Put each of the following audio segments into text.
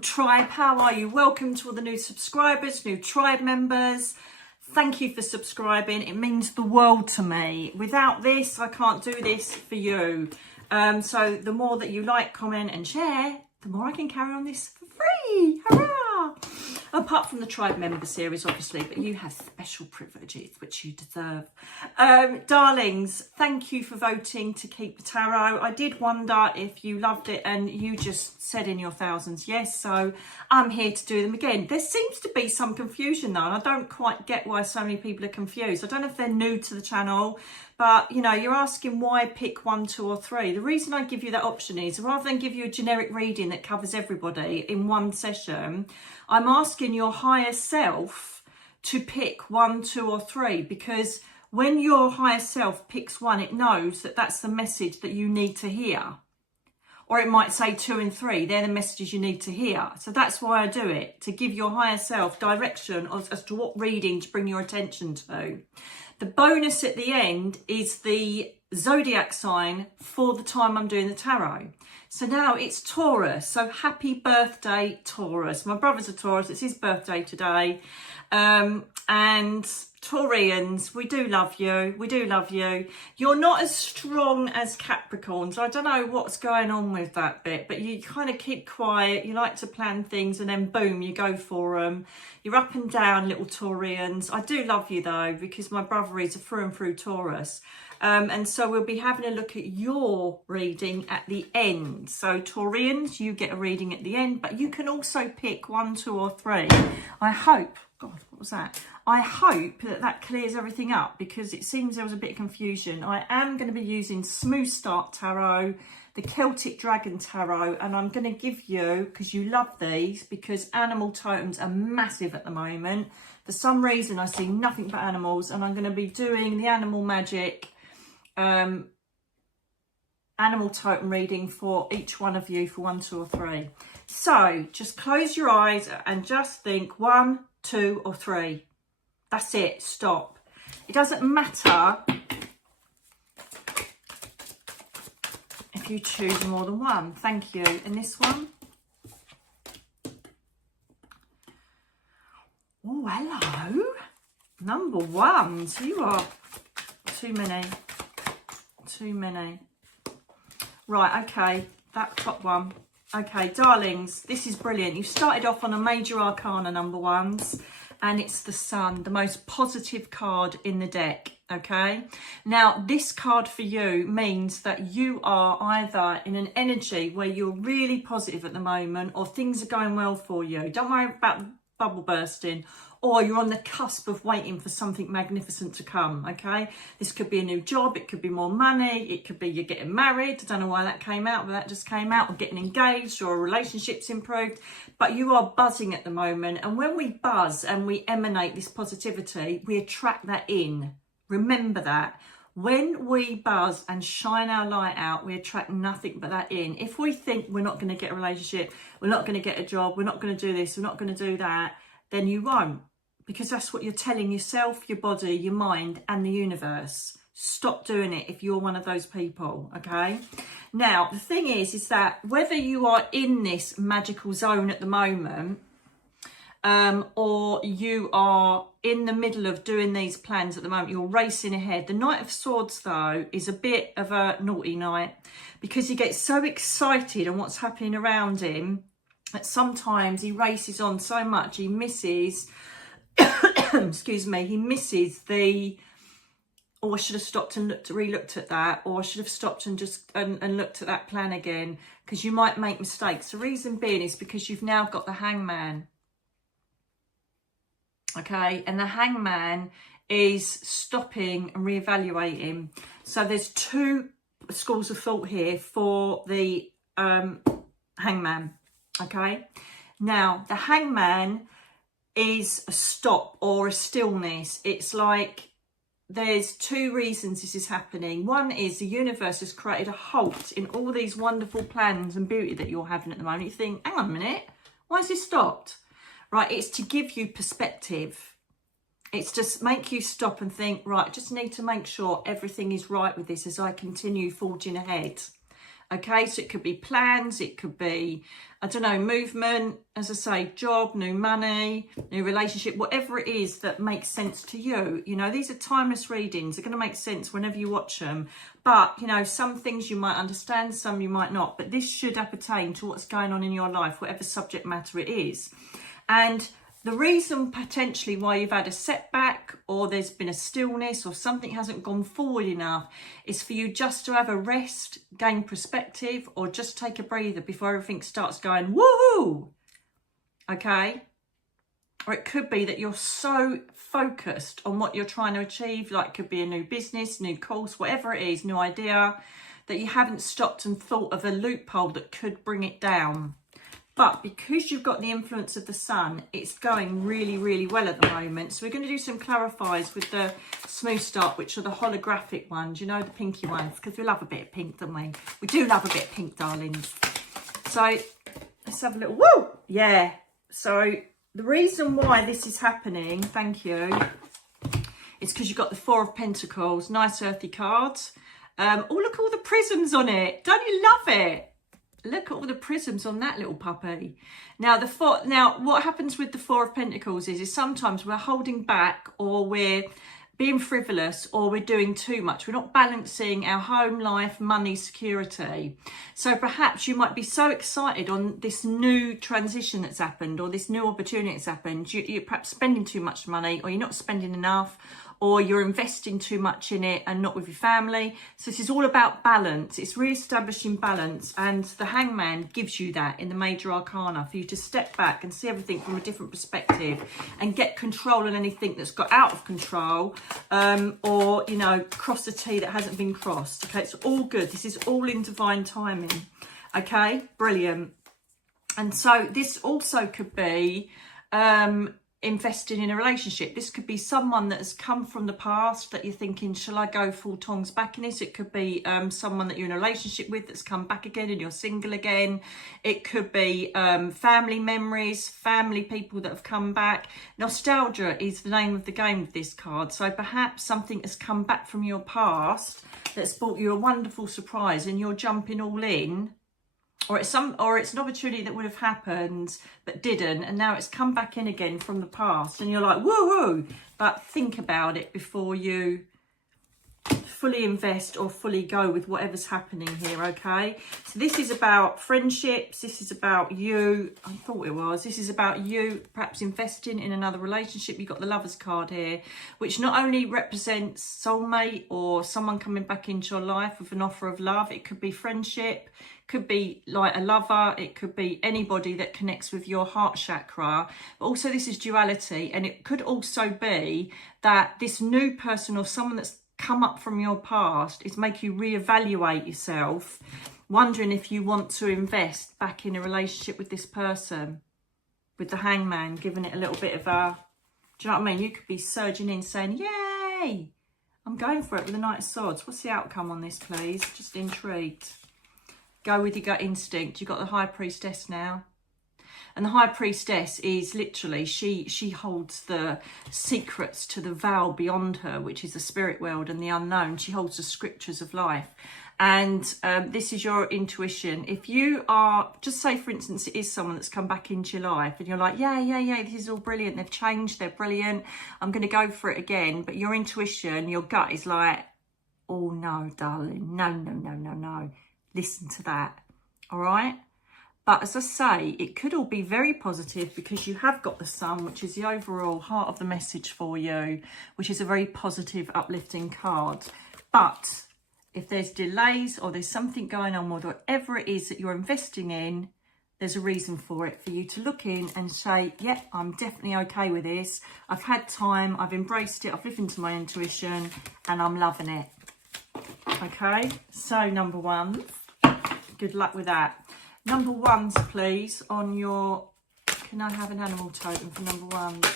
Tribe, how are you? Welcome to all the new subscribers, new tribe members. Thank you for subscribing. It means the world to me. Without this, I can't do this for you. So the more that you like, comment and share, the more I can carry on this for free. Hurrah! Apart from the tribe member series, obviously, but you have special privileges, which you deserve. Darlings, thank you for voting to keep the tarot. I did wonder if you loved it and you just said in your thousands yes, so I'm here to do them again. There seems to be some confusion though, and I don't quite get why so many people are confused. I don't know if they're new to the channel, but you know, you're asking why pick 1, 2 or 3. The reason I give you that option is rather than give you a generic reading that covers everybody in one session, I'm asking your higher self to pick 1, 2 or 3, because when your higher self picks 1, it knows that that's the message that you need to hear. Or it might say 2 and 3, they're the messages you need to hear. So that's why I do it, to give your higher self direction as to what reading to bring your attention to. The bonus at the end is the zodiac sign for the time I'm doing the tarot. So now it's Taurus. So happy birthday, Taurus. My brother's a Taurus. It's his birthday today. And Taurians, we do love you. We do love you. You're not as strong as Capricorns. I don't know what's going on with that bit, but you kind of keep quiet. You like to plan things and then boom, you go for them. You're up and down, little Taurians. I do love you though, because my brother is a through and through Taurus. And so we'll be having a look at your reading at the end. So Taurians, you get a reading at the end, but you can also pick 1, 2 or 3. I hope, God, what was that? I hope that that clears everything up, because it seems there was a bit of confusion. I am going to be using Smooth Start Tarot, the Celtic Dragon Tarot, and I'm going to give you, because you love these, because animal totems are massive at the moment. For some reason, I see nothing but animals, and I'm going to be doing the animal magic animal totem reading for each one of you for 1, 2 or 3. So just close your eyes and just think 1, 2 or 3. That's it. Stop. It doesn't matter if you choose more than one. Thank you. And this one. Oh, hello. Number 1. So you are too many. Too many. Right, okay. That top one. Okay, darlings, this is brilliant. You've started off on a major arcana number 1s, and it's the Sun, the most positive card in the deck, okay? Now, this card for you means that you are either in an energy where you're really positive at the moment, or things are going well for you. Don't worry about bubble bursting, or you're on the cusp of waiting for something magnificent to come, okay? This could be a new job, it could be more money, it could be you're getting married. I don't know why that came out, but that just came out, or getting engaged, or a relationship's improved. But you are buzzing at the moment, and when we buzz and we emanate this positivity, we attract that in. Remember that. When we buzz and shine our light out, we attract nothing but that in. If we think we're not going to get a relationship, we're not going to get a job, we're not going to do this, we're not going to do that, then you won't. Because that's what you're telling yourself, your body, your mind, and the universe. Stop doing it if you're one of those people, okay? Now, the thing is that whether you are in this magical zone at the moment, or you are in the middle of doing these plans at the moment, you're racing ahead. The Knight of Swords, though, is a bit of a naughty knight, because he gets so excited on what's happening around him that sometimes he races on so much he misses excuse me, he misses the, oh, I should have stopped and re-looked at that, or I should have stopped and just and looked at that plan again, because you might make mistakes. The reason being is because you've now got the Hangman, okay, and the Hangman is stopping and reevaluating. So there's 2 schools of thought here for the Hangman, okay? Now, the Hangman is a stop or a stillness. It's like there's 2 reasons this is happening. One is the universe has created a halt in all these wonderful plans and beauty that you're having at the moment. You think, hang on a minute, why has this stopped? Right, it's to give you perspective. It's to make you stop and think, right, I just need to make sure everything is right with this as I continue forging ahead. Okay, so it could be plans, it could be, I don't know, movement, as I say, job, new money, new relationship, whatever it is that makes sense to you. You know, these are timeless readings. They're going to make sense whenever you watch them. But, you know, some things you might understand, some you might not. But this should appertain to what's going on in your life, whatever subject matter it is. And the reason potentially why you've had a setback or there's been a stillness or something hasn't gone forward enough is for you just to have a rest, gain perspective, or just take a breather before everything starts going woohoo. Okay? Or it could be that you're so focused on what you're trying to achieve, like it could be a new business, new course, whatever it is, new idea, that you haven't stopped and thought of a loophole that could bring it down. But because you've got the influence of the sun, it's going really, really well at the moment. So we're going to do some clarifiers with the Smooth Start, which are the holographic ones, you know, the pinky ones, because we love a bit of pink, don't we? We do love a bit of pink, darlings. So let's have a little, woo! Yeah. So the reason why this is happening, thank you, is because you've got the Four of Pentacles, nice earthy cards. Oh, look at all the prisms on it. Don't you love it? Look at all the prisms on that little puppy. Now, what happens with the Four of Pentacles is sometimes we're holding back, or we're being frivolous, or we're doing too much. We're not balancing our home life, money, security. So perhaps you might be so excited on this new transition that's happened, or this new opportunity that's happened. You're perhaps spending too much money, or you're not spending enough, or you're investing too much in it and not with your family. So this is all about balance. It's re-establishing balance, and the Hangman gives you that in the major arcana for you to step back and see everything from a different perspective and get control on anything that's got out of control, or, you know, cross a T that hasn't been crossed. Okay, it's all good. This is all in divine timing. Okay, brilliant. And so this also could be investing in a relationship. This could be someone that has come from the past that you're thinking, shall I go full tongs back in this? It could be someone that you're in a relationship with that's come back again and you're single again. It could be family memories, family people that have come back. Nostalgia is the name of the game with this card. So perhaps something has come back from your past that's brought you a wonderful surprise and you're jumping all in. Or it's an opportunity that would have happened but didn't, and now it's come back in again from the past, and you're like, woohoo! But think about it before you fully invest or fully go with whatever's happening here, okay? So this is about friendships. This is about you. I thought it was. This is about you perhaps investing in another relationship. You've got the Lovers card here, which not only represents soulmate or someone coming back into your life with an offer of love. It could be friendship. Could be like a lover, it could be anybody that connects with your heart chakra, but also this is duality, and it could also be that this new person or someone that's come up from your past is make you reevaluate yourself, wondering if you want to invest back in a relationship with this person, with the Hangman, giving it a little bit of a, do you know what I mean? You could be surging in saying, yay, I'm going for it with the Knight of Swords. What's the outcome on this, please? Just intrigued. Go with your gut instinct. You've got the High Priestess now. And the High Priestess is literally, she holds the secrets to the veil beyond her, which is the spirit world and the unknown. She holds the scriptures of life. And this is your intuition. If you are, just say for instance, it is someone that's come back into your life and you're like, yeah, this is all brilliant. They've changed, they're brilliant. I'm going to go for it again. But your intuition, your gut is like, oh no, darling, no. Listen to that, all right? But as I say, it could all be very positive because you have got the Sun, which is the overall heart of the message for you, which is a very positive, uplifting card. But if there's delays or there's something going on with whatever it is that you're investing in, there's a reason for it, for you to look in and say, yeah, I'm definitely okay with this. I've had time, I've embraced it, I've listened to my intuition, and I'm loving it. Okay, so number one, good luck with that. Number ones, please, on your, can I have an animal totem for number ones?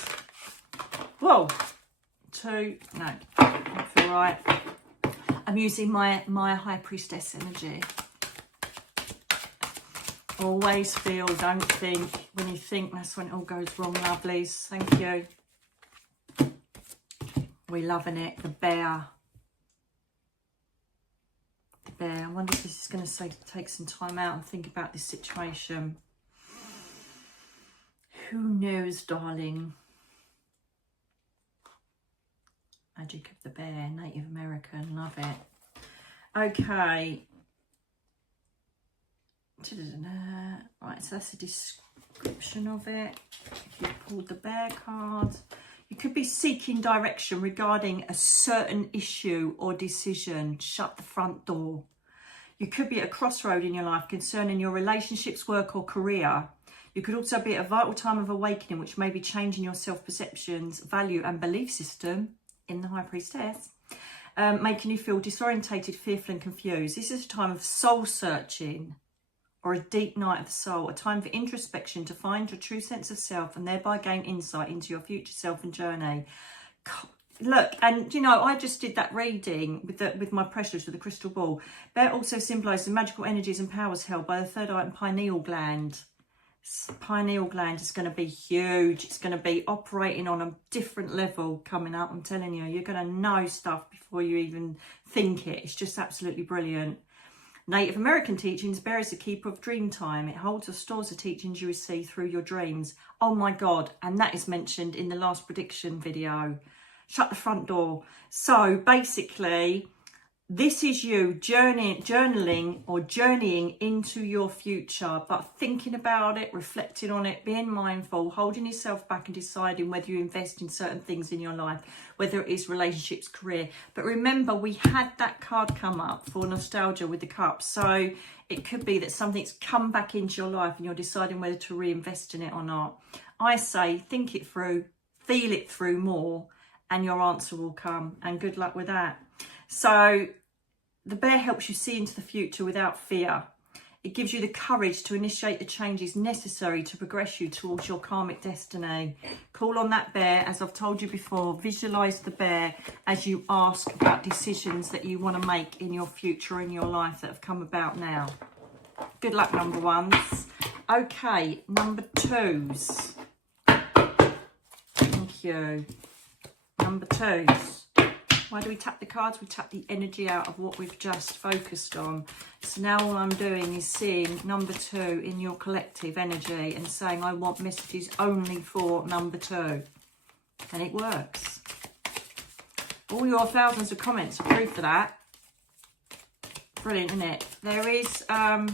Whoa, two, no, that's all right. I'm using my High Priestess energy. Always feel, don't think. When you think, that's when it all goes wrong, lovelies. Thank you. We're loving it. The Bear. the bear. I wonder if this is going to take some time out and think about this situation. Who knows, darling? Magic of the bear, Native American, love it. Okay. Right, so that's a description of it. If you pulled the bear card, you could be seeking direction regarding a certain issue or decision. Shut the front door. You could be at a crossroad in your life concerning your relationships, work or career. You could also be at a vital time of awakening, which may be changing your self-perceptions, value and belief system in the High Priestess, making you feel disorientated, fearful and confused. This is a time of soul searching or a deep night of the soul, a time for introspection to find your true sense of self and thereby gain insight into your future self and journey. Look, and you know, I just did that reading with my pressures with the crystal ball. Bear also symbolises the magical energies and powers held by the third eye and pineal gland. Pineal gland is going to be huge. It's going to be operating on a different level coming up. I'm telling you, you're going to know stuff before you even think it. It's just absolutely brilliant. Native American teachings, bear is the keeper of dream time. It holds or stores the teachings you receive through your dreams. Oh my God. And that is mentioned in the last prediction video. Shut the front door. So basically, this is you journaling or journeying into your future, but thinking about it, reflecting on it, being mindful, holding yourself back and deciding whether you invest in certain things in your life, whether it is relationships, career. But remember, we had that card come up for nostalgia with the cups. So it could be that something's come back into your life and you're deciding whether to reinvest in it or not. I say, think it through, feel it through more, and your answer will come. And good luck with that. So the bear helps you see into the future without fear. It gives you the courage to initiate the changes necessary to progress you towards your karmic destiny. Call on that bear, as I've told you before. Visualise the bear as you ask about decisions that you want to make in your future, in your life that have come about now. Good luck, number ones. Okay, number twos. Thank you. Number twos. Why do we tap the cards? We tap the energy out of what we've just focused on. So now all I'm doing is seeing number two in your collective energy and saying I want messages only for number two. And it works. All your thousands of comments are proof of that. Brilliant, isn't it? There is the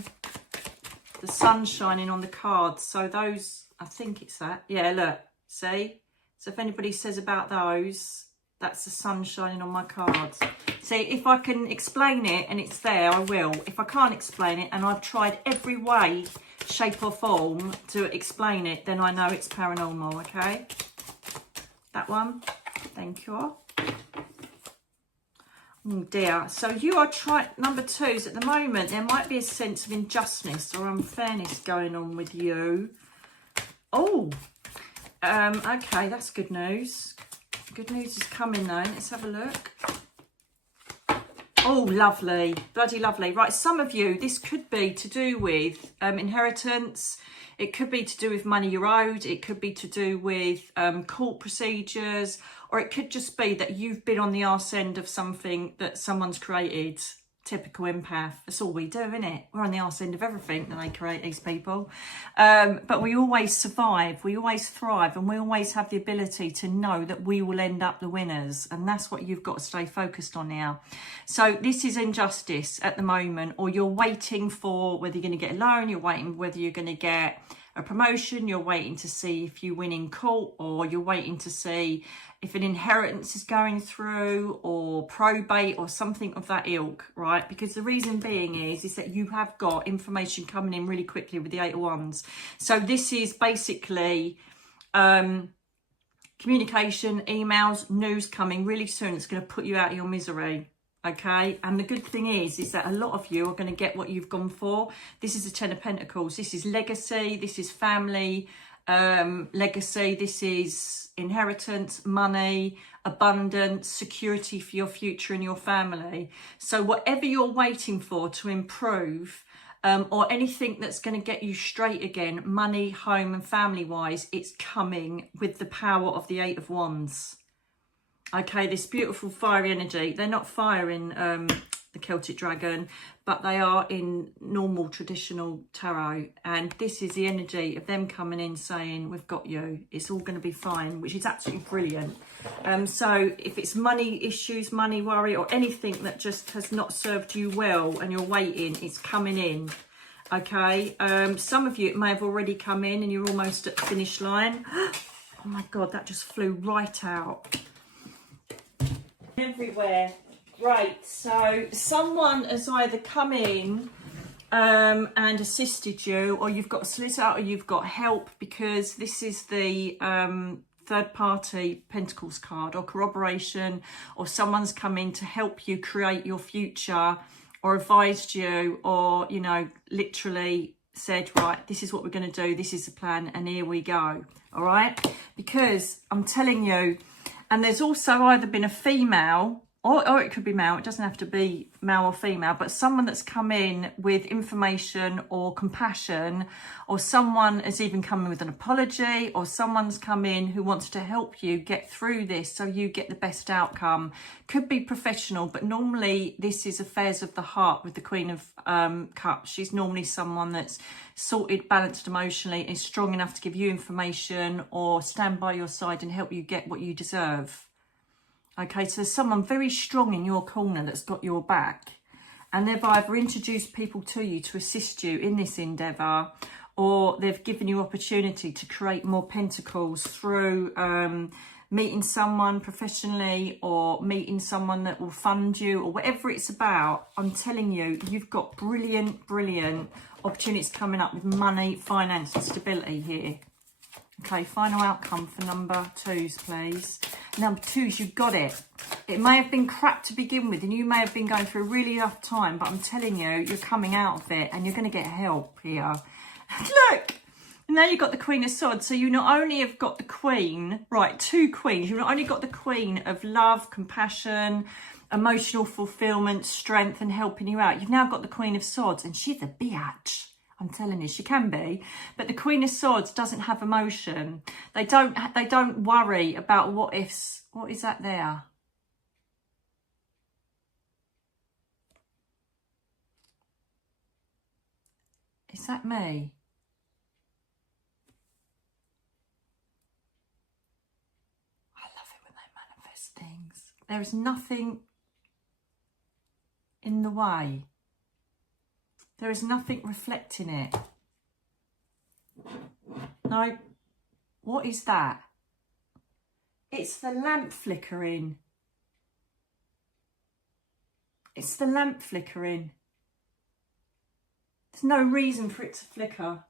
sun shining on the cards. So those, I think it's that. Yeah, look, see? So if anybody says about those, that's the sun shining on my cards. See, if I can explain it and it's there, I will. If I can't explain it and I've tried every way, shape or form to explain it, then I know it's paranormal, okay? That one. Thank you. Oh dear. So you are trying, number twos, at the moment, there might be a sense of injustice or unfairness going on with you. Oh, okay, that's good news. Good news is coming though. Let's have a look. Oh, lovely. Bloody lovely. Right, some of you, this could be to do with inheritance. It could be to do with money you're owed. It could be to do with court procedures. Or it could just be that you've been on the arse end of something that someone's created. Typical empath. That's all we do, isn't it? We're on the arse end of everything that they create, these people. But we always survive. We always thrive. And we always have the ability to know that we will end up the winners. And that's what you've got to stay focused on now. So this is injustice at the moment. Or you're waiting for whether you're going to get a loan. You're waiting whether you're going to get a promotion. You're waiting to see if you win in court. Or you're waiting to see if an inheritance is going through or probate or something of that ilk, right? Because the reason being is that you have got information coming in really quickly with the Eight of Wands. So this is basically communication, emails, news coming really soon. It's going to put you out of your misery, okay? And the good thing is that a lot of you are going to get what you've gone for. This is the Ten of Pentacles. This is legacy. This is family legacy. This is inheritance, money, abundance, security for your future and your family. So whatever you're waiting for to improve, or anything that's going to get you straight again, money, home and family wise, it's coming with the power of the Eight of Wands. Okay, this beautiful fiery energy. They're not fire in the the Celtic dragon, but they are in normal traditional tarot. And this is the energy of them coming in saying, we've got you, it's all going to be fine, which is absolutely brilliant. So if it's money issues, money worry, or anything that just has not served you well and you're waiting, it's coming in. Okay, some of you, it may have already come in and you're almost at the finish line. Oh my God, that just flew right out. Everywhere. Great. So someone has either come in and assisted you, or you've got a solicitor, or you've got help, because this is the third party Pentacles card, or corroboration, or someone's come in to help you create your future, or advised you, or, you know, literally said, right, this is what we're going to do, this is the plan, and here we go. All right, because I'm telling you, and there's also either been a female, or it could be male, it doesn't have to be male or female, but someone that's come in with information or compassion, or someone has even come in with an apology, or someone's come in who wants to help you get through this so you get the best outcome. Could be professional, but normally this is affairs of the heart with the Queen of Cups. She's normally someone that's sorted, balanced emotionally, is strong enough to give you information or stand by your side and help you get what you deserve. Okay, so there's someone very strong in your corner that's got your back, and they've either introduced people to you to assist you in this endeavour, or they've given you opportunity to create more pentacles through meeting someone professionally, or meeting someone that will fund you, or whatever it's about. I'm telling you, you've got brilliant, brilliant opportunities coming up with money, finance and stability here. Okay, final outcome for number twos, please. Number twos, you've got it. It may have been crap to begin with, and you may have been going through a really rough time, but I'm telling you, you're coming out of it, and you're going to get help here. Look, now you've got the Queen of Swords. So you not only have got the Queen, right, two Queens. You've not only got the Queen of love, compassion, emotional fulfillment, strength, and helping you out. You've now got the Queen of Swords, and she's a biatch. I'm telling you, she can be, but the Queen of Swords doesn't have emotion. They don't worry about what ifs. What is that there? Is that me? I love it when they manifest things. There is nothing in the way. There is nothing reflecting it. No. What is that? It's the lamp flickering. It's the lamp flickering. There's no reason for it to flicker.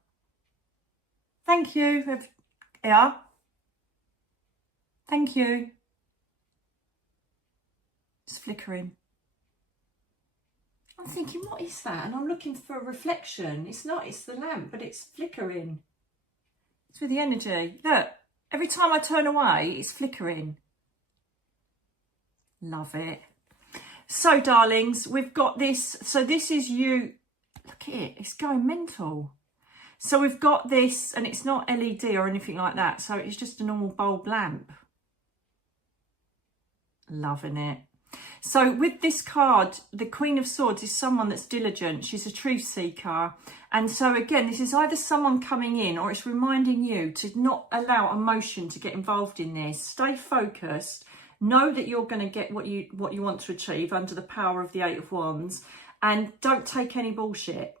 Thank you. Yeah. Thank you. It's flickering. I'm thinking, what is that? And I'm looking for a reflection. It's not, it's the lamp, but it's flickering. It's with the energy. Look, every time I turn away, it's flickering. Love it. So, darlings, we've got this. So this is you. Look at it. It's going mental. So we've got this, and it's not LED or anything like that. So it's just a normal bulb lamp. Loving it. So with this card, the Queen of Swords is someone that's diligent. She's a truth seeker. And so again, this is either someone coming in, or it's reminding you to not allow emotion to get involved in this. Stay focused. Know that you're going to get what you want to achieve under the power of the Eight of Wands. And don't take any bullshit.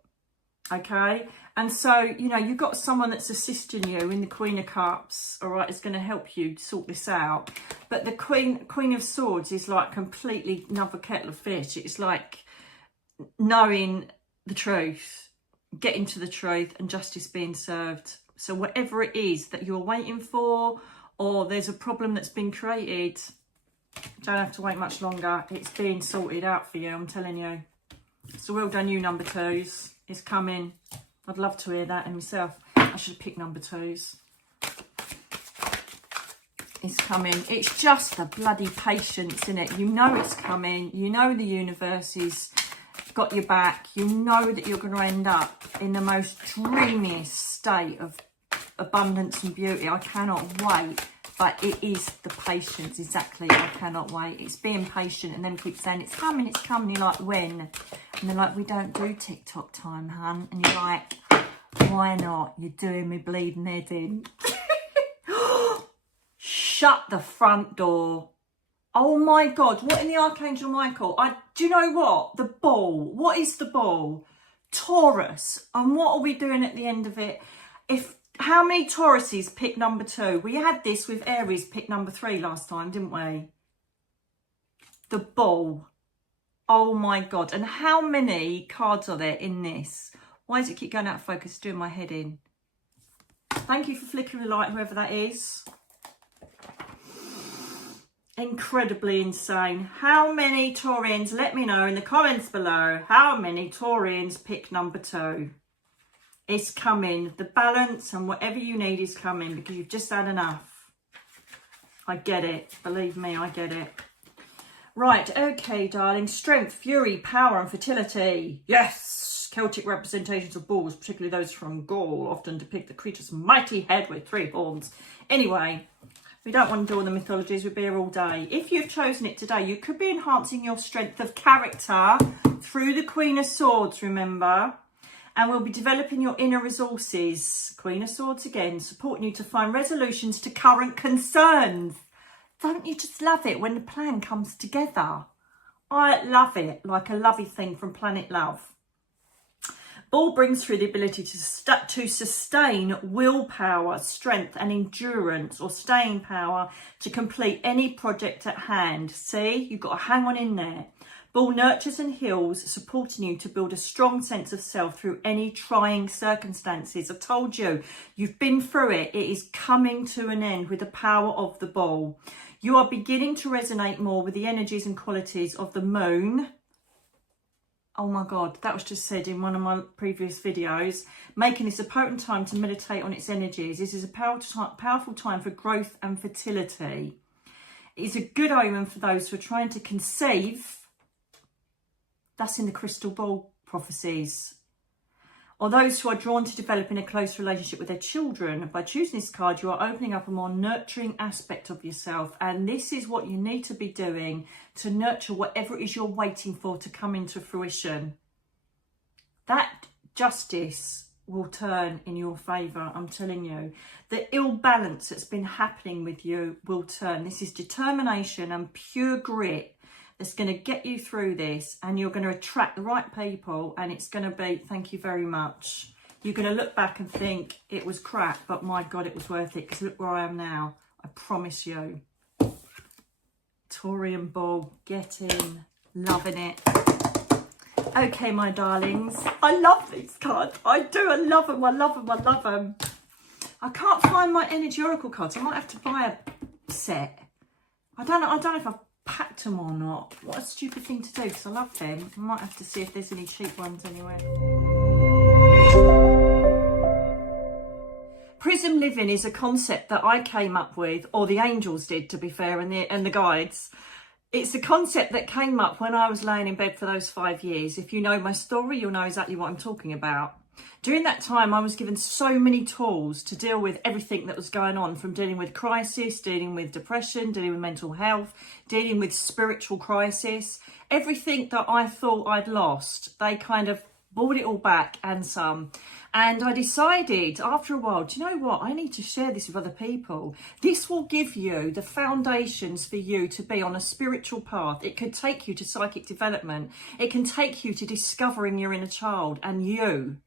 Okay? And so, you know, you've got someone that's assisting you in the Queen of Cups, all right, is going to help you sort this out. But the Queen of Swords is like completely another kettle of fish. It's like knowing the truth, getting to the truth, and justice being served. So whatever it is that you're waiting for, or there's a problem that's been created, don't have to wait much longer. It's being sorted out for you, I'm telling you. So well done you, number twos. It's coming. I'd love to hear that in myself. I should have picked number twos. It's coming. It's just the bloody patience, innit? You know it's coming. You know the universe has got your back. You know that you're going to end up in the most dreamiest state of abundance and beauty. I cannot wait But it is the patience, exactly. I cannot wait. It's being patient and then keep saying, it's coming, it's coming. You're like, when? And they're like, we don't do TikTok time, hun. And you're like, why not? You're doing me bleeding head in. Shut the front door. Oh my God, what in the Archangel Michael? Do you know what? The ball. What is the ball? Taurus. And what are we doing at the end of it? How many Tauruses pick number 2? We had this with Aries pick number 3 last time, didn't we? The ball. Oh my God. And how many cards are there in this? Why does it keep going out of focus? Doing my head in. Thank you for flickering the light, whoever that is. Incredibly insane. How many Taurians, let me know in the comments below, how many Taurians pick number 2? It's coming. The balance and whatever you need is coming because you've just had enough. I get it. Believe me, I get it. Right, okay, darling. Strength, fury, power and fertility. Yes! Celtic representations of bulls, particularly those from Gaul, often depict the creature's mighty head with 3 horns. Anyway, we don't want to do all the mythologies. We'll be here all day. If you've chosen it today, you could be enhancing your strength of character through the Queen of Swords, remember? And we'll be developing your inner resources. Queen of Swords again, supporting you to find resolutions to current concerns. Don't you just love it when the plan comes together? I love it, like a lovey thing from Planet Love. Bull brings through the ability to sustain willpower, strength and endurance, or staying power to complete any project at hand. See, you've got to hang on in there. Bull nurtures and heals, supporting you to build a strong sense of self through any trying circumstances. I told you, you've been through it. It is coming to an end with the power of the bull. You are beginning to resonate more with the energies and qualities of the moon. Oh my God, that was just said in one of my previous videos. Making this a potent time to meditate on its energies. This is a powerful time for growth and fertility. It is a good omen for those who are trying to conceive. That's in the crystal ball prophecies. Or those who are drawn to developing a close relationship with their children. By choosing this card, you are opening up a more nurturing aspect of yourself. And this is what you need to be doing to nurture whatever it is you're waiting for to come into fruition. That justice will turn in your favour, I'm telling you. The ill balance that's been happening with you will turn. This is determination and pure grit. It's going to get you through this, and you're going to attract the right people, and it's going to be, thank you very much. You're going to look back and think it was crap, but my God, it was worth it, because look where I am now. I promise you. Taurian bull, get in, loving it. Okay, my darlings, I love these cards. I do, I love them, I love them, I love them. I can't find my energy oracle cards. I might have to buy a set. I don't know if I've packed them or not. What a stupid thing to do, because I love them. I might have to see if there's any cheap ones anywhere. Prism living is a concept that I came up with, or the angels did, to be fair, and the guides. It's a concept that came up when I was laying in bed for those 5 years. If you know my story, you'll know exactly what I'm talking about. During that time, I was given so many tools to deal with everything that was going on, from dealing with crisis, dealing with depression, dealing with mental health, dealing with spiritual crisis. Everything that I thought I'd lost, they kind of brought it all back and some. And I decided after a while, do you know what? I need to share this with other people. This will give you the foundations for you to be on a spiritual path. It could take you to psychic development. It can take you to discovering your inner child and you.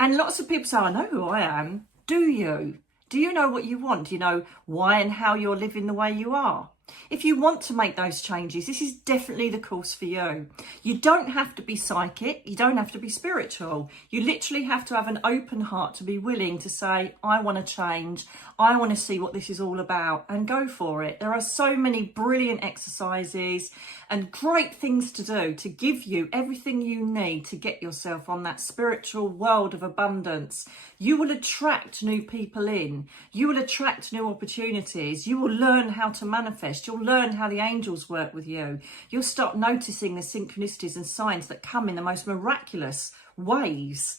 And lots of people say, I know who I am. Do you? Do you know what you want? Do you know why and how you're living the way you are? If you want to make those changes, this is definitely the course for you. You don't have to be psychic. You don't have to be spiritual. You literally have to have an open heart to be willing to say, I want to change. I want to see what this is all about, and go for it. There are so many brilliant exercises and great things to do to give you everything you need to get yourself on that spiritual world of abundance. You will attract new people in. You will attract new opportunities. You will learn how to manifest. You'll learn how the angels work with you. You'll start noticing the synchronicities and signs that come in the most miraculous ways.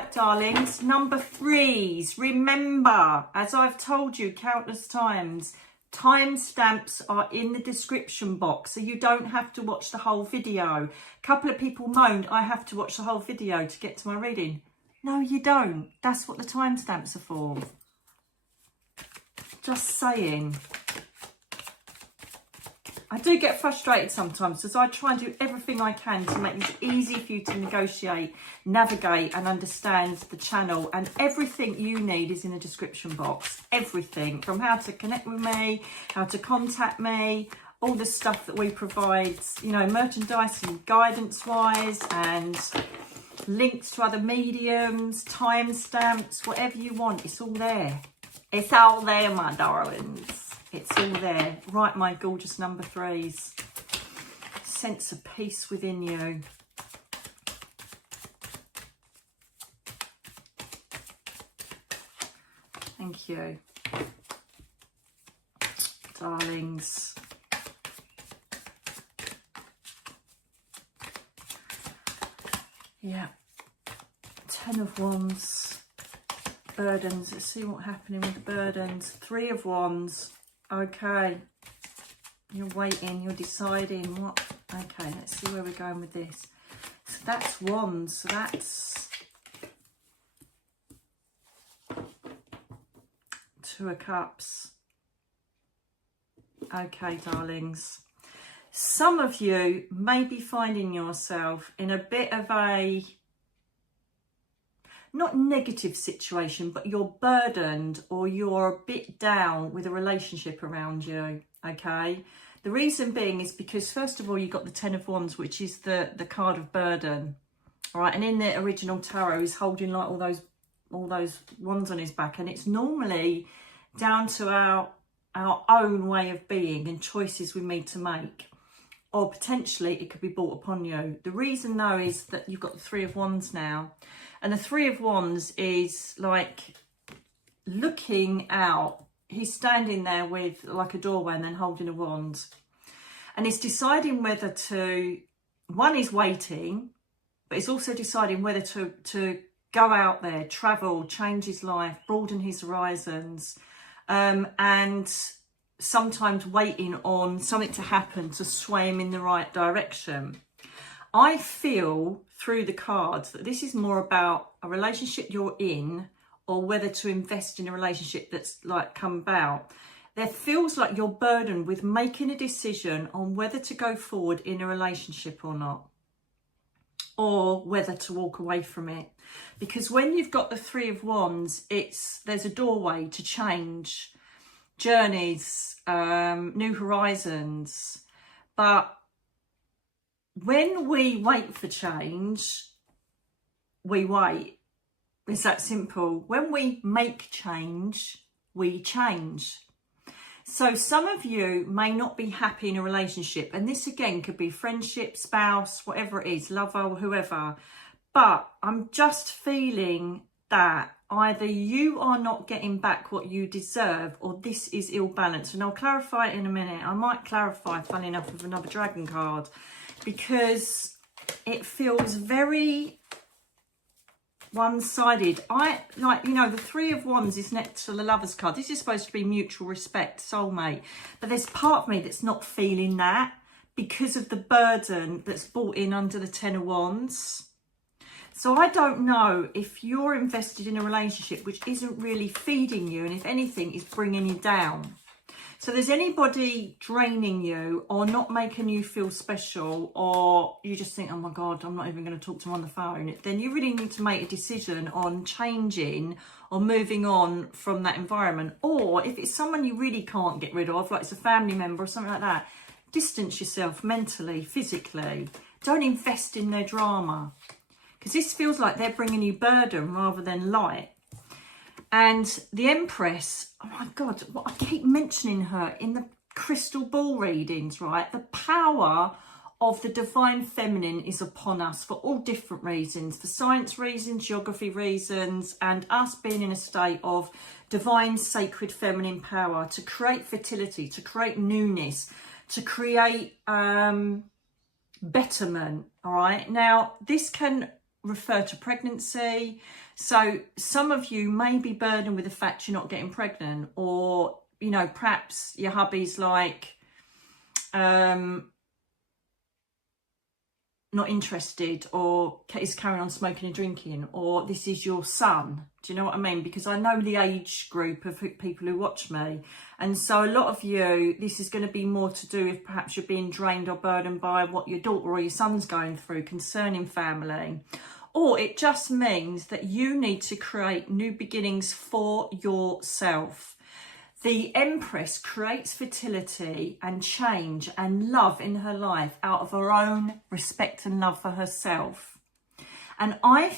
right, darlings, number 3s. Remember, as I've told you countless times, timestamps are in the description box, so you don't have to watch the whole video. A couple of people moaned, I have to watch the whole video to get to my reading. No, you don't. That's what the timestamps are for. Just saying. I do get frustrated sometimes because I try and do everything I can to make this easy for you to negotiate, navigate and understand the channel, and everything you need is in the description box. Everything from how to connect with me, how to contact me, all the stuff that we provide, you know, merchandise and guidance wise, and links to other mediums, timestamps, whatever you want, it's all there. It's all there, my darlings. It's all there. Right, my gorgeous number 3s. Sense of peace within you. Thank you. Darlings. Yeah. 10 of Wands. Burdens. Let's see what's happening with burdens. 3 of Wands. Okay, you're waiting, you're deciding what. Okay, let's see where we're going with this. So that's Wands, so that's 2 of Cups. Okay, darlings. Some of you may be finding yourself in a bit of a, not negative situation, but you're burdened or you're a bit down with a relationship around you, okay? The reason being is because, first of all, you've got the 10 of Wands, which is the card of burden, all right? And in the original tarot, he's holding like all those wands on his back, and it's normally down to our own way of being and choices we need to make, or potentially it could be brought upon you. The reason, though, is that you've got the 3 of Wands now. And the 3 of Wands is like looking out. He's standing there with like a doorway and then holding a wand. And he's deciding whether to, one is waiting, but he's also deciding whether to go out there, travel, change his life, broaden his horizons, and sometimes waiting on something to happen to sway him in the right direction. I feel through the cards that this is more about a relationship you're in, or whether to invest in a relationship that's like come about. There feels like you're burdened with making a decision on whether to go forward in a relationship or not, or whether to walk away from it. Because when you've got the 3 of Wands, there's a doorway to change, journeys, new horizons. But when we wait for change, we wait. It's that simple. When we make change, we change. So some of you may not be happy in a relationship, and this again could be friendship, spouse, whatever it is, lover, whoever. But I'm just feeling that either you are not getting back what you deserve, or this is ill balanced. And I'll clarify it in a minute. I might clarify, funny enough, with another dragon card, because it feels very one-sided. The 3 of Wands is next to the Lover's card. This is supposed to be mutual respect, soulmate. But there's part of me that's not feeling that because of the burden that's brought in under the 10 of Wands. So I don't know if you're invested in a relationship which isn't really feeding you, and if anything is bringing you down. So there's anybody draining you or not making you feel special, or you just think, oh my God, I'm not even going to talk to him on the phone, then you really need to make a decision on changing or moving on from that environment. Or if it's someone you really can't get rid of, like it's a family member or something like that, distance yourself mentally, physically. Don't invest in their drama, because this feels like they're bringing you burden rather than light. And the Empress, oh my God, what I keep mentioning her in the crystal ball readings, right? The power of the divine feminine is upon us for all different reasons, for science reasons, geography reasons, and us being in a state of divine sacred feminine power to create fertility, to create newness, to create betterment, all right? Now, this can refer to pregnancy. So some of you may be burdened with the fact you're not getting pregnant, or, you know, perhaps your hubby's like, not interested, or is carrying on smoking and drinking, or this is your son. Do you know what I mean? Because I know the age group of people who watch me, and so a lot of you, this is going to be more to do with perhaps you're being drained or burdened by what your daughter or your son's going through concerning family, or it just means that you need to create new beginnings for yourself. The Empress creates fertility and change and love in her life out of her own respect and love for herself. And I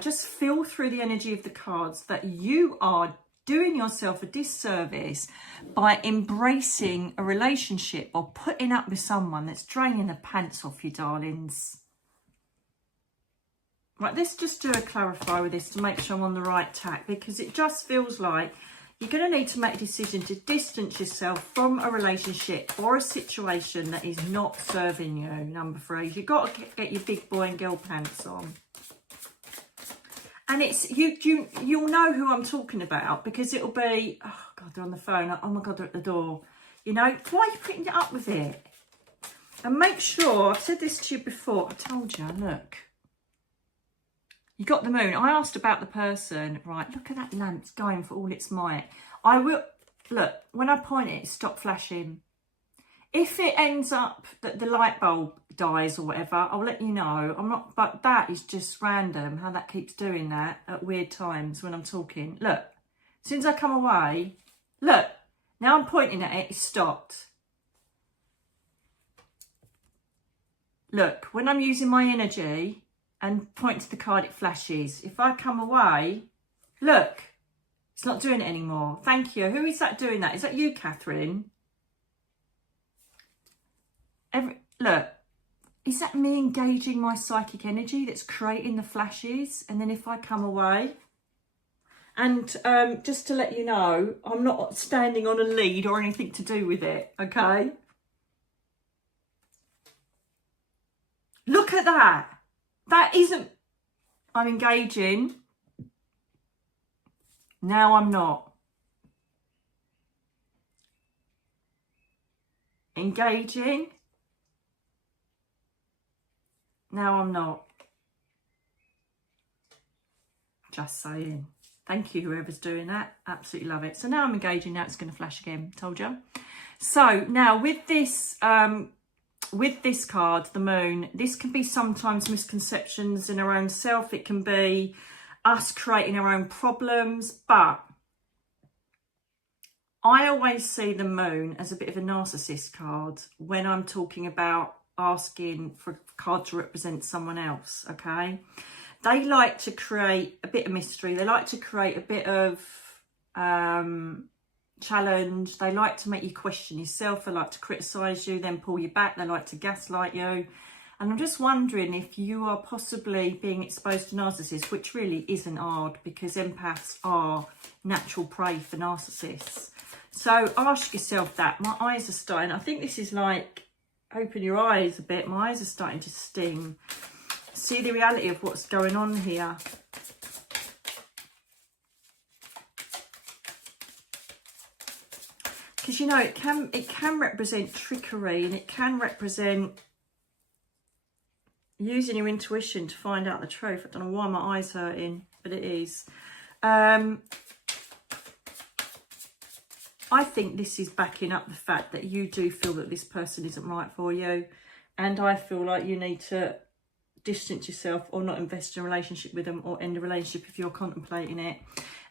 just feel through the energy of the cards that you are doing yourself a disservice by embracing a relationship or putting up with someone that's draining the pants off you, darlings. Right, let's just do a clarify with this to make sure I'm on the right tack, because it just feels like you're going to need to make a decision to distance yourself from a relationship or a situation that is not serving you. Number 3, you've got to get your big boy and girl pants on. And it's you'll know who I'm talking about, because it'll be, oh God, they're on the phone. Oh my God, they're at the door. You know, why are you putting it up with it? And make sure, I've said this to you before. I told you, look. You got the moon. I asked about the person. Right, look at that lamp. It's going for all its might. I will, look, when I point it, stop flashing. If it ends up that the light bulb dies or whatever, I'll let you know. I'm not, but that is just random, how that keeps doing that at weird times when I'm talking. Look, as soon as I come away, look, now I'm pointing at it, it's stopped. Look, when I'm using my energy and point to the card, it flashes. If I come away, look, it's not doing it anymore. Thank you. Who is that doing that? Is that you, Catherine? Look, is that me engaging my psychic energy that's creating the flashes? And then if I come away, and just to let you know, I'm not standing on a lead or anything to do with it, okay? Look at that. That isn't, I'm engaging. Now I'm not. Engaging. Now I'm not. Just saying. Thank you, whoever's doing that. Absolutely love it. So now I'm engaging. Now it's going to flash again. Told you. So now with this card, the moon, this can be sometimes misconceptions in our own self. It can be us creating our own problems. But I always see the moon as a bit of a narcissist card when I'm talking about asking for a card to represent someone else, okay? They like to create a bit of mystery. They like to create a bit of challenge. They like to make you question yourself. They like to criticise you, then pull you back. They like to gaslight you. And I'm just wondering if you are possibly being exposed to narcissists, which really isn't hard because empaths are natural prey for narcissists. So ask yourself that. My eyes are starting, I think this is like, open your eyes a bit. My eyes are starting to sting. See the reality of what's going on here. Because, you know, it can represent trickery, and it can represent using your intuition to find out the truth. I don't know why my eye's hurting, but it is. I think this is backing up the fact that you do feel that this person isn't right for you. And I feel like you need to distance yourself or not invest in a relationship with them, or end a relationship if you're contemplating it.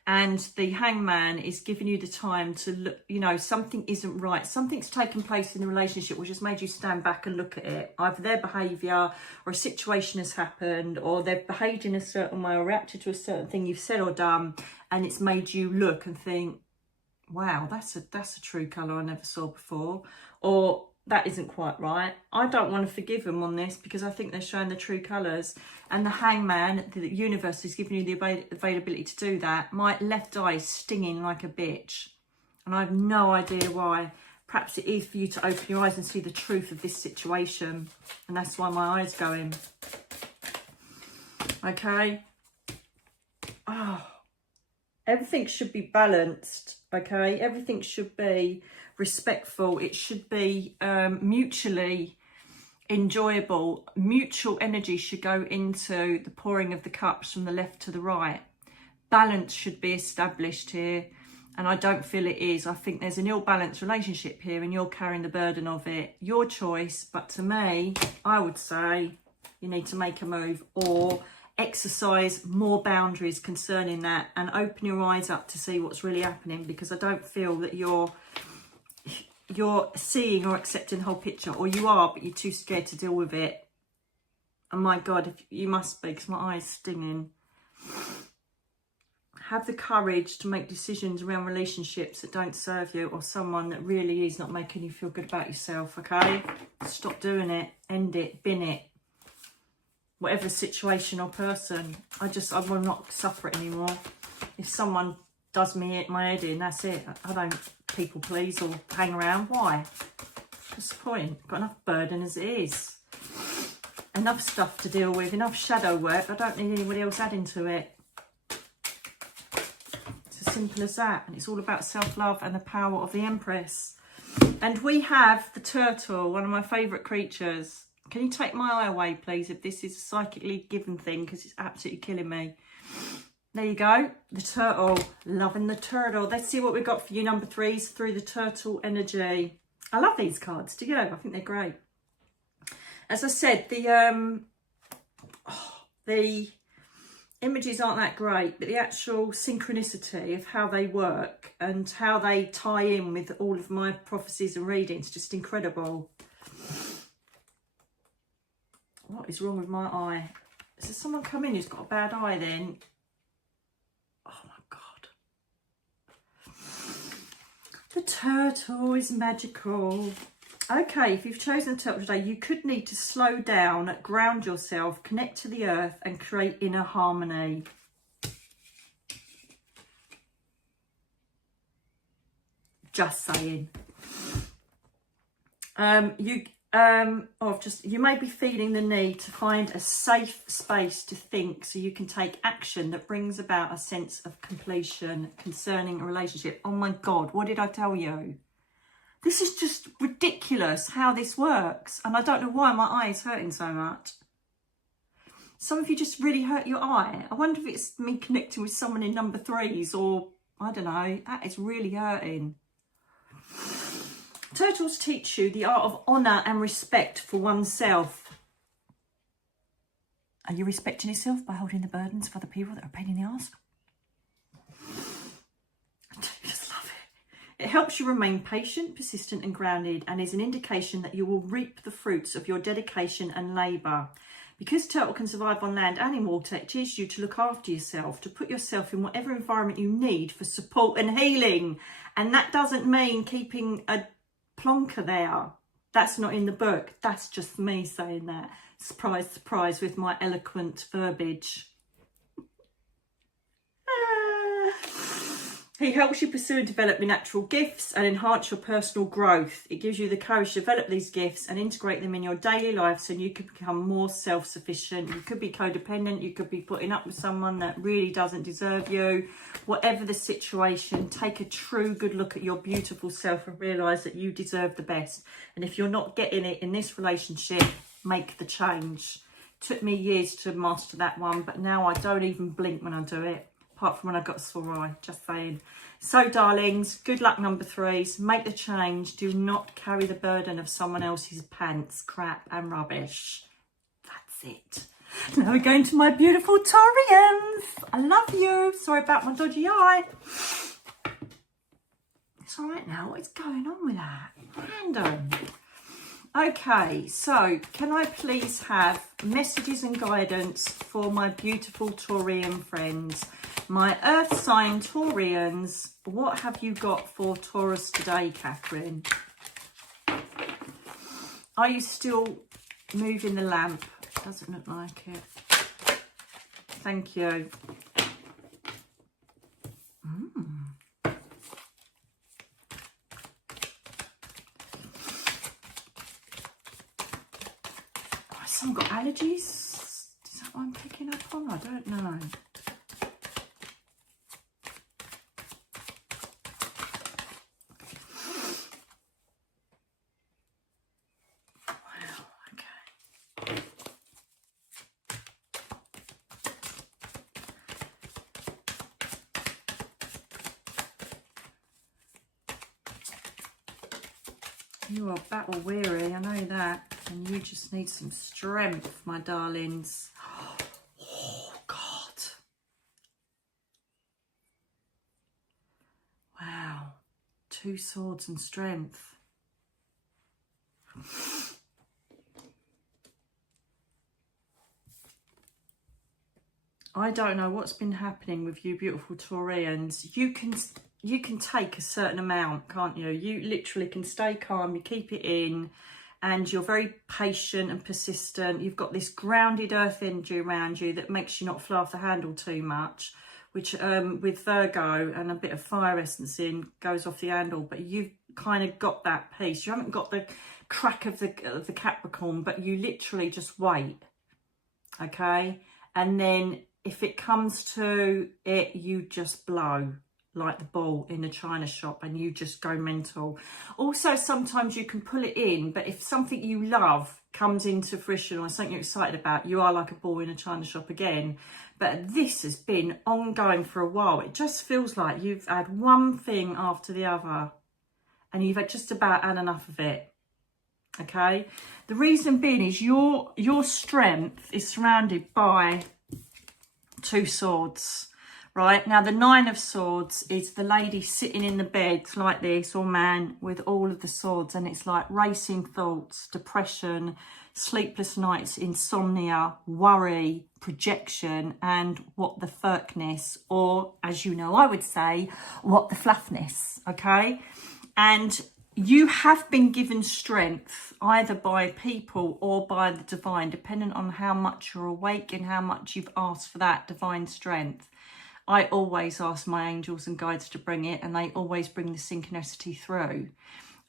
And the Hangman is giving you the time to look, you know, something isn't right. Something's taken place in the relationship which has made you stand back and look at it. Either their behaviour or a situation has happened, or they've behaved in a certain way or reacted to a certain thing you've said or done, and it's made you look and think, wow, that's a true colour I never saw before, or that isn't quite right. I don't want to forgive them on this because I think they're showing the true colours. And the Hangman, the universe is giving you the availability to do that. My left eye is stinging like a bitch. And I have no idea why. Perhaps it is for you to open your eyes and see the truth of this situation. And that's why my eye's going. Okay. Everything should be balanced, okay? Everything should be respectful. It should be mutually enjoyable. Mutual energy should go into the pouring of the cups from the left to the right. Balance should be established here, and I don't feel it is. I think there's an ill-balanced relationship here and you're carrying the burden of it. Your choice, but to me, I would say you need to make a move or exercise more boundaries concerning that and open your eyes up to see what's really happening, because I don't feel that you're seeing or accepting the whole picture, or you are, but you're too scared to deal with it. And my God, if you must be, because my eye's stinging. Have the courage to make decisions around relationships that don't serve you, or someone that really is not making you feel good about yourself, okay? Stop doing it, end it, bin it. Whatever situation or person, I will not suffer it anymore. If someone does me my head in, that's it. I don't people please or hang around. Why? What's the point? I've got enough burden as it is. Enough stuff to deal with, enough shadow work. I don't need anybody else adding to it. It's as simple as that. And it's all about self-love and the power of the Empress. And we have the turtle, one of my favourite creatures. Can you take my eye away, please, if this is a psychically given thing, because it's absolutely killing me. There you go, the turtle. Loving the turtle. Let's see what we've got for you, number 3s, through the turtle energy. I love these cards, do you? I think they're great. As I said, the images aren't that great, but the actual synchronicity of how they work and how they tie in with all of my prophecies and readings, just incredible. What is wrong with my eye? Is there someone come in who's got a bad eye then? Oh my God. The turtle is magical. Okay, if you've chosen the turtle today, you could need to slow down, ground yourself, connect to the earth and create inner harmony. Just saying. You may be feeling the need to find a safe space to think so you can take action that brings about a sense of completion concerning a relationship. Oh my God, what did I tell you? This is just ridiculous how this works. And I don't know why my eye is hurting so much. Some of you just really hurt your eye. I wonder if it's me connecting with someone in number 3s, or I don't know, that is really hurting. Turtles teach you the art of honour and respect for oneself. Are you respecting yourself by holding the burdens for the people that are a pain in the arse? I just love it. It helps you remain patient, persistent and grounded, and is an indication that you will reap the fruits of your dedication and labour. Because turtle can survive on land and in water, it teaches you to look after yourself, to put yourself in whatever environment you need for support and healing. And that doesn't mean keeping a plonker there. That's not in the book. That's just me saying that. Surprise, surprise, with my eloquent verbiage. He helps you pursue and develop your natural gifts and enhance your personal growth. It gives you the courage to develop these gifts and integrate them in your daily life so you can become more self-sufficient. You could be codependent, you could be putting up with someone that really doesn't deserve you. Whatever the situation, take a true good look at your beautiful self and realise that you deserve the best. And if you're not getting it in this relationship, make the change. Took me years to master that one, but now I don't even blink when I do it. Apart from when I got a sore eye, just saying. So, darlings, good luck, number 3s. Make the change. Do not carry the burden of someone else's pants, crap and rubbish. That's it. Now we're going to my beautiful Taurians. I love you. Sorry about my dodgy eye. It's all right now. What is going on with that? Random. Okay, so can I please have messages and guidance for my beautiful Taurian friends? My Earth sign Taurians, what have you got for Taurus today, Catherine? Are you still moving the lamp? Doesn't look like it. Thank you. Someone got allergies? Is that what I'm picking up on? I don't know. You are battle weary, I know that. And you just need some strength, my darlings. Oh, God. Wow. 2 swords and strength. I don't know what's been happening with you beautiful Taurians. You can take a certain amount, can't you? You literally can stay calm, you keep it in, and you're very patient and persistent. You've got this grounded earth energy around you that makes you not fly off the handle too much, which with Virgo and a bit of fire essence in goes off the handle, but you've kind of got that peace. You haven't got the crack of the Capricorn, but you literally just wait, okay? And then if it comes to it, you just blow like the ball in a china shop and you just go mental. Also, sometimes you can pull it in, but if something you love comes into fruition or something you're excited about, you are like a ball in a china shop again. But this has been ongoing for a while. It just feels like you've had one thing after the other and you've had just about had enough of it. Okay? The reason being is your strength is surrounded by 2 swords, right? Now, the 9 of Swords is the lady sitting in the bed like this, or man, with all of the swords, and it's like racing thoughts, depression, sleepless nights, insomnia, worry, projection, and what the furkness, or as you know, I would say, what the fluffness, okay? And you have been given strength either by people or by the divine, depending on how much you're awake and how much you've asked for that divine strength. I always ask my angels and guides to bring it, and they always bring the synchronicity through.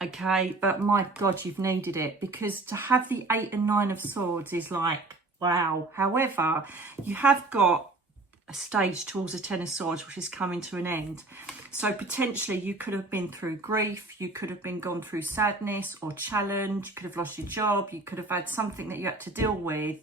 Okay, but my God, you've needed it, because to have the 8 and 9 of Swords is like, wow. However, you have got a stage towards a 10 of Swords, which is coming to an end. So potentially you could have been through grief, you could have been gone through sadness or challenge, you could have lost your job, you could have had something that you had to deal with,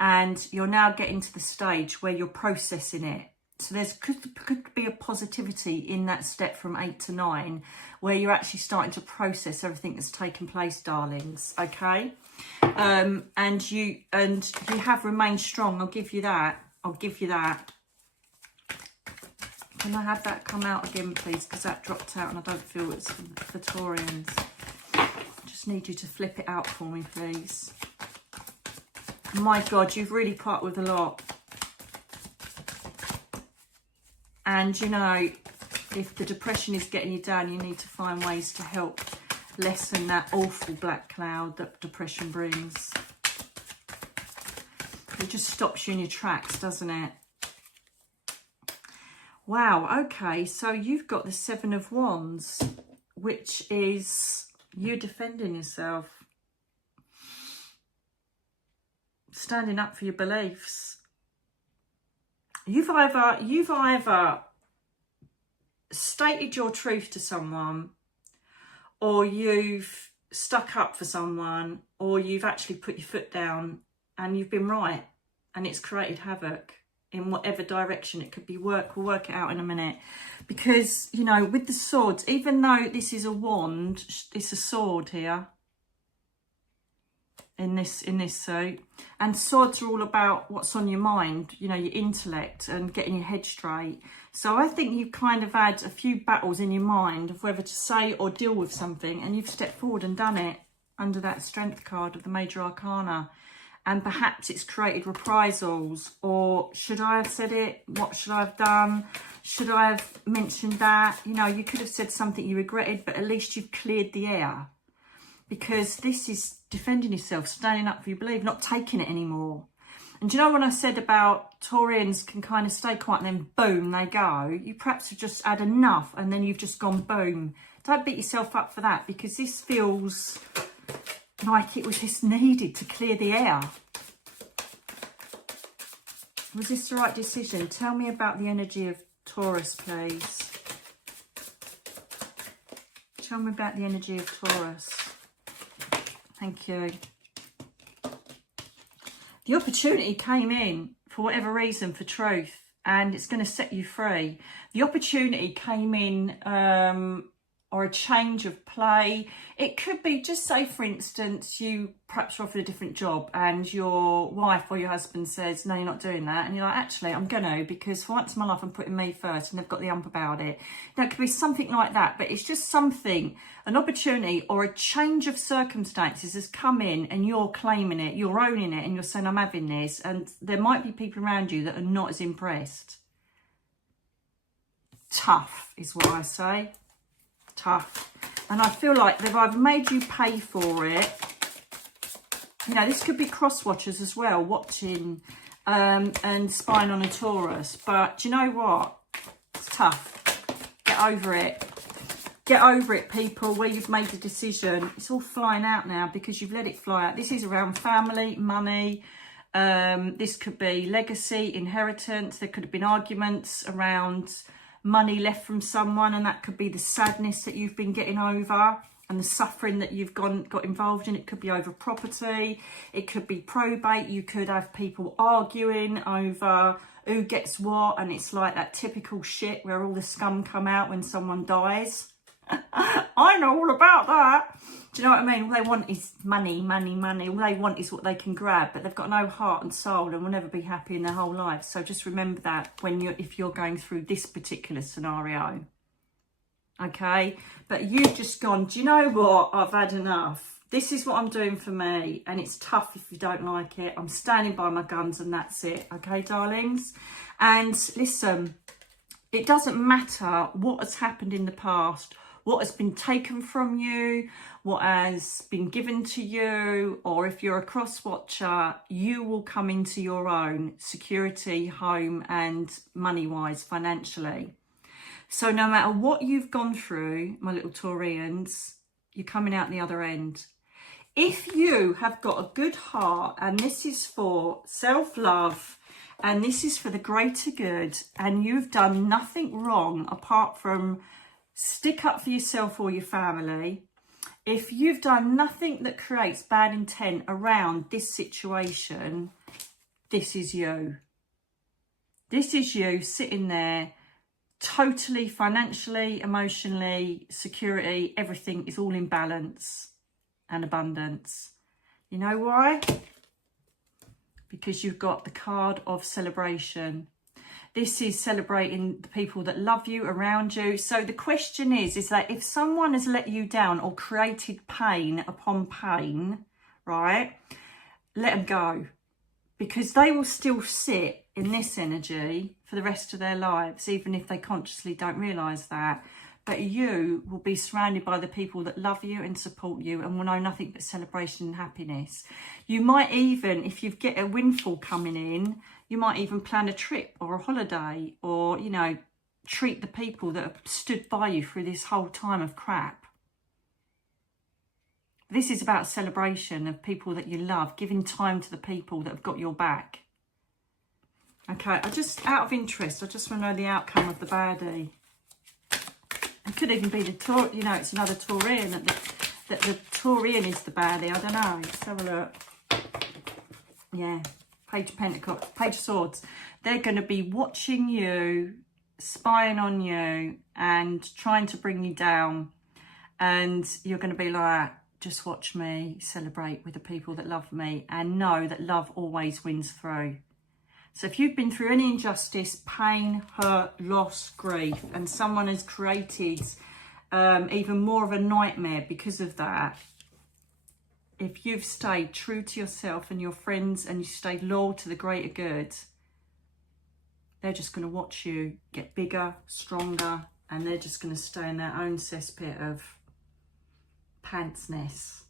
and you're now getting to the stage where you're processing it. So there's could be a positivity in that step from 8 to 9, where you're actually starting to process everything that's taken place, darlings. Okay, and you have remained strong. I'll give you that. I'll give you that. Can I have that come out again, please? Because that dropped out and I don't feel it's for Taurians. Just need you to flip it out for me, please. My God, you've really put up with a lot. And, you know, if the depression is getting you down, you need to find ways to help lessen that awful black cloud that depression brings. It just stops you in your tracks, doesn't it? Wow, okay, so you've got the 7 of Wands, which is you defending yourself, standing up for your beliefs. You've either stated your truth to someone, or you've stuck up for someone, or you've actually put your foot down and you've been right, and it's created havoc in whatever direction. It could be work. We'll work it out in a minute. Because, you know, with the swords, even though this is a wand, it's a sword here in this suit. And swords are all about what's on your mind, you know, your intellect and getting your head straight. So I think you've kind of had a few battles in your mind of whether to say or deal with something, and you've stepped forward and done it under that strength card of the Major Arcana. And perhaps it's created reprisals, or should I have said it? What should I have done? Should I have mentioned that? You know, you could have said something you regretted, but at least you've cleared the air. Because this is defending yourself, standing up for your belief, not taking it anymore. And you know when I said about Taurians can kind of stay quiet and then boom, they go? You perhaps have just had enough and then you've just gone boom. Don't beat yourself up for that, because this feels like it was just needed to clear the air. Was this the right decision? Tell me about the energy of Taurus, please. Tell me about the energy of Taurus. Thank you. The opportunity came in, for whatever reason, for truth, and it's going to set you free. The opportunity came in or a change of play. It could be, just say for instance, you perhaps are offered a different job and your wife or your husband says, no, you're not doing that. And you're like, actually, I'm going to, because for once in my life, I'm putting me first, and they've got the ump about it. Now, it could be something like that, but it's just something, an opportunity or a change of circumstances has come in and you're claiming it, you're owning it, and you're saying, I'm having this. And there might be people around you that are not as impressed. Tough is what I say. Tough. And I feel like they've either made you pay for it. You know, this could be cross watchers as well, watching and spying on a Taurus. But do you know what? It's tough. Get over it. Get over it, people, where you've made a decision. It's all flying out now because you've let it fly out. This is around family, money. This could be legacy, inheritance. There could have been arguments around money left from someone, and that could be the sadness that you've been getting over and the suffering that you've got involved in. It could be over property, it could be probate. You could have people arguing over who gets what, and it's like that typical shit where all the scum come out when someone dies. I know all about that. Do you know what I mean? All they want is money, money, money. All they want is what they can grab, but they've got no heart and soul and will never be happy in their whole life. So just remember that if you're going through this particular scenario. Okay? But you've just gone, do you know what? I've had enough. This is what I'm doing for me, and it's tough if you don't like it. I'm standing by my guns, and that's it. Okay, darlings? And listen, it doesn't matter what has happened in the past, what has been taken from you, what has been given to you, or if you're a cross-watcher, you will come into your own security, home and money-wise, financially. So no matter what you've gone through, my little Taurians, you're coming out the other end. If you have got a good heart, and this is for self-love, and this is for the greater good, and you've done nothing wrong apart from stick up for yourself or your family, if you've done nothing that creates bad intent around this situation, this is you. This is you sitting there totally financially, emotionally, security, everything is all in balance and abundance. You know why? Because you've got the card of celebration. This is celebrating the people that love you, around you. So the question is that if someone has let you down or created pain upon pain, right, let them go. Because they will still sit in this energy for the rest of their lives, even if they consciously don't realise that. But you will be surrounded by the people that love you and support you and will know nothing but celebration and happiness. You might even, if you get a windfall coming in, you might even plan a trip or a holiday, or, you know, treat the people that have stood by you through this whole time of crap. This is about celebration of people that you love, giving time to the people that have got your back. Okay, out of interest, I just want to know the outcome of the baddie. It could even be the you know, it's another Taurian, that the Taurian is the baddie. I don't know. Let's have a look. Yeah. Page of Pentacles, Page of Swords. They're going to be watching you, spying on you and trying to bring you down. And you're going to be like, just watch me celebrate with the people that love me and know that love always wins through. So if you've been through any injustice, pain, hurt, loss, grief, and someone has created even more of a nightmare because of that, if you've stayed true to yourself and your friends and you stayed loyal to the greater good, they're just going to watch you get bigger, stronger, and they're just going to stay in their own cesspit of pantsness.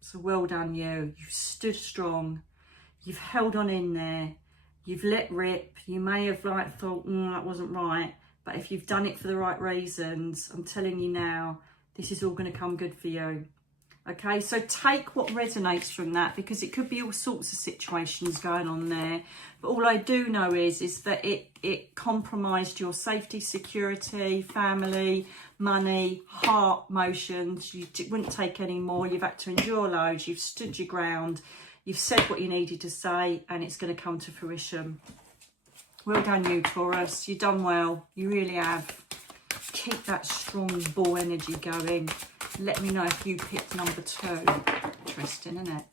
So well done you. You've stood strong. You've held on in there. You've let rip. You may have thought, that wasn't right. But if you've done it for the right reasons, I'm telling you now, this is all going to come good for you. Okay, so take what resonates from that, because it could be all sorts of situations going on there. But all I do know is that it compromised your safety, security, family, money, heart, motions. You wouldn't take any more. You've had to endure loads. You've stood your ground. You've said what you needed to say, and it's going to come to fruition. Well done, you Taurus. You've done well. You really have. keep that strong ball energy going. Let me know if you picked number 2. Interesting, isn't it?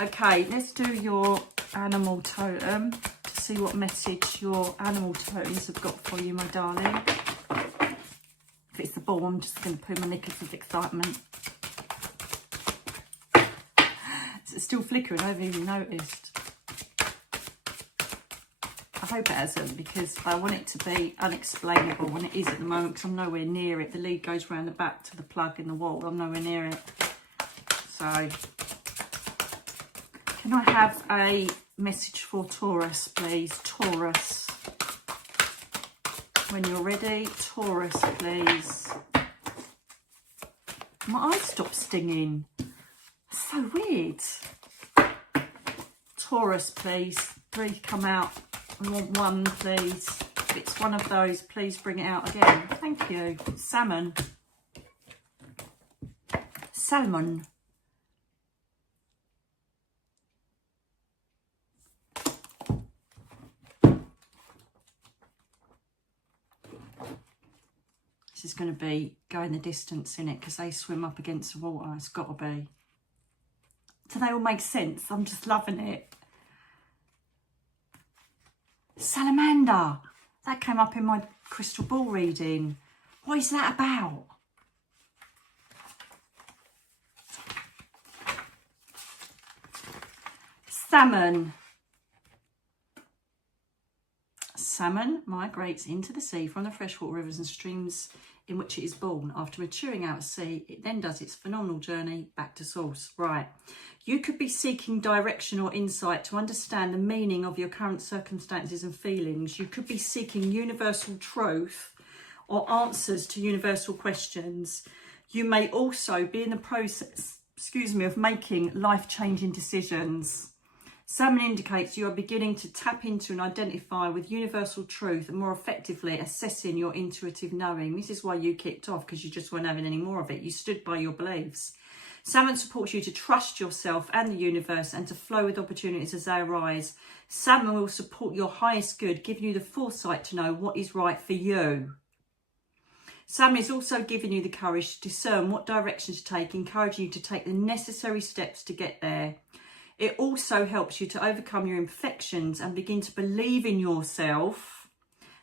Okay, let's do your animal totem to see what message your animal totems have got for you, my darling. If it's the ball, I'm just going to put my knickers of excitement. It's still flickering, I haven't even noticed. I hope it hasn't, because I want it to be unexplainable, and it is at the moment, because I'm nowhere near it. The lead goes round the back to the plug in the wall. I'm nowhere near it. So, can I have a message for Taurus, please? Taurus. When you're ready, Taurus, please. My eyes stopped stinging. That's so weird. Taurus, please. 3 come out. I want 1, please. If it's one of those, please bring it out again. Thank you. Salmon. Salmon. This is going to be going the distance in it, because they swim up against the water. It's got to be. Do they all make sense? I'm just loving it. Salamander. That came up in my crystal ball reading. What is that about? Salmon. Salmon migrates into the sea from the freshwater rivers and streams in which it is born. After maturing out at sea, it then does its phenomenal journey back to source. Right. You could be seeking direction or insight to understand the meaning of your current circumstances and feelings. You could be seeking universal truth or answers to universal questions. You may also be in the process, of making life-changing decisions. Salmon indicates you are beginning to tap into and identify with universal truth and more effectively assessing your intuitive knowing. This is why you kicked off, because you just weren't having any more of it. You stood by your beliefs. Salmon supports you to trust yourself and the universe and to flow with opportunities as they arise. Salmon will support your highest good, giving you the foresight to know what is right for you. Salmon is also giving you the courage to discern what direction to take, encouraging you to take the necessary steps to get there. It also helps you to overcome your imperfections and begin to believe in yourself,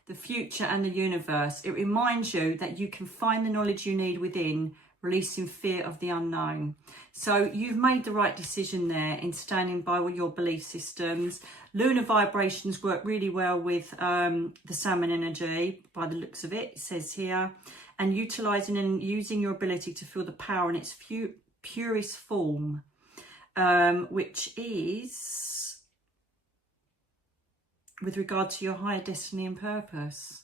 the future and the universe. It reminds you that you can find the knowledge you need within, releasing fear of the unknown. So you've made the right decision there in standing by your belief systems. Lunar vibrations work really well with the salmon energy, by the looks of it, it says here. And utilising and using your ability to feel the power in its purest form. Which is with regard to your higher destiny and purpose.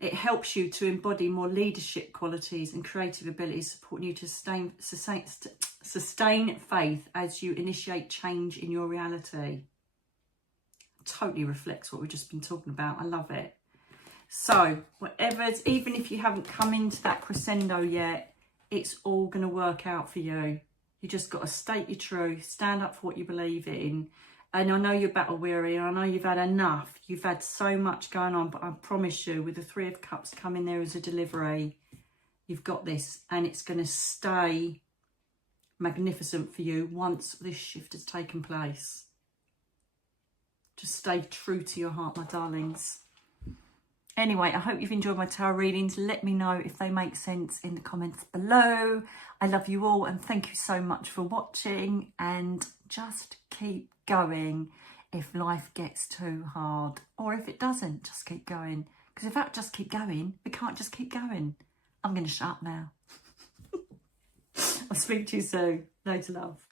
It helps you to embody more leadership qualities and creative abilities, supporting you to sustain faith as you initiate change in your reality. Totally reflects what we've just been talking about. I love it. So whatever's, even if you haven't come into that crescendo yet, it's all going to work out for you. You just got to state your truth, stand up for what you believe in. And I know you're battle weary, and I know you've had enough. You've had so much going on, but I promise you, with the 3 of Cups coming there as a delivery, you've got this, and it's going to stay magnificent for you once this shift has taken place. Just stay true to your heart, my darlings. Anyway, I hope you've enjoyed my tarot readings. Let me know if they make sense in the comments below. I love you all, and thank you so much for watching, and just keep going if life gets too hard, or if it doesn't, just keep going, because if I just keep going, we can't just keep going. I'm going to shut up now. I'll speak to you soon. Loads of love.